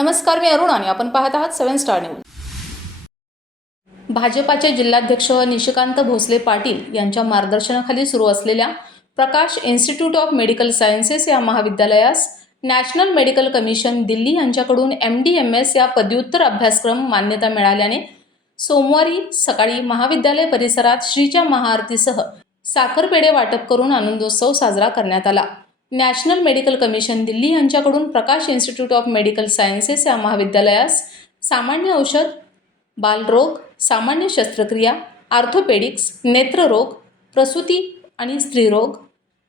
नमस्कार मी अरुण आणि आपण पाहत आहात सेवन स्टार न्यूज. भाजपाचे जिल्हाध्यक्ष निशिकांत भोसले पाटील यांच्या मार्गदर्शनाखाली सुरू असलेल्या Prakash institute of medical sciences या महाविद्यालयास नॅशनल मेडिकल कमिशन दिल्ली यांच्याकडून एम डी एम एस या पदव्युत्तर अभ्यासक्रम मान्यता मिळाल्याने सोमवारी सकाळी महाविद्यालय परिसरात श्रीच्या महाआरतीसह साखरपेढे वाटप करून आनंदोत्सव साजरा करण्यात आला. नॅशनल मेडिकल कमिशन दिल्ली यांच्याकडून Prakash institute of medical sciences या महाविद्यालयास सामान्य औषध बालरोग सामान्य शस्त्रक्रिया आर्थोपेडिक्स नेत्ररोग प्रसूती आणि स्त्रीरोग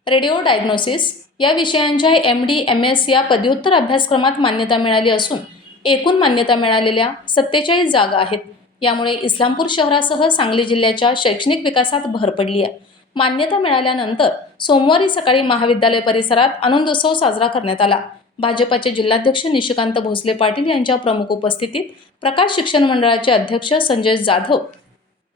रेडिओ डायग्नोसिस या विषयांच्या एम डी एम एस या पदव्युत्तर अभ्यासक्रमात मान्यता मिळाली असून एकूण मान्यता मिळालेल्या सत्तेचाळीस जागा आहेत. यामुळे इस्लामपूर शहरासह सांगली जिल्ह्याच्या शैक्षणिक विकासात भर पडली आहे. मान्यता मिळाल्यानंतर सोमवारी सकाळी महाविद्यालय परिसरात आनंदोत्सव साजरा करण्यात आला. भाजपाचे जिल्हाध्यक्ष निशिकांत भोसले पाटील यांच्या प्रमुख उपस्थितीत प्रकाश शिक्षण मंडळाचे अध्यक्ष संजय जाधव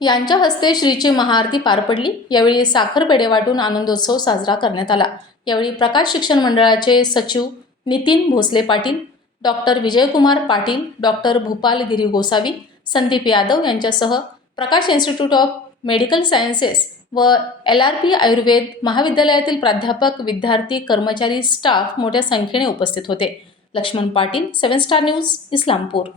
यांच्या हस्ते श्रीची महाआरती पार पडली. यावेळी साखरपेढे वाटून आनंदोत्सव साजरा करण्यात आला. यावेळी प्रकाश शिक्षण मंडळाचे सचिव नितीन भोसले पाटील डॉक्टर विजयकुमार पाटील डॉक्टर भूपाल गिरी गोसावी संदीप यादव यांच्यासह Prakash institute of medical sciences व एल आर पी आयुर्वेद महाविद्यालयातील प्राध्यापक विद्यार्थी कर्मचारी स्टाफ मोठ्या संख्येने उपस्थित होते. Laxman Patil seven star news Islampur.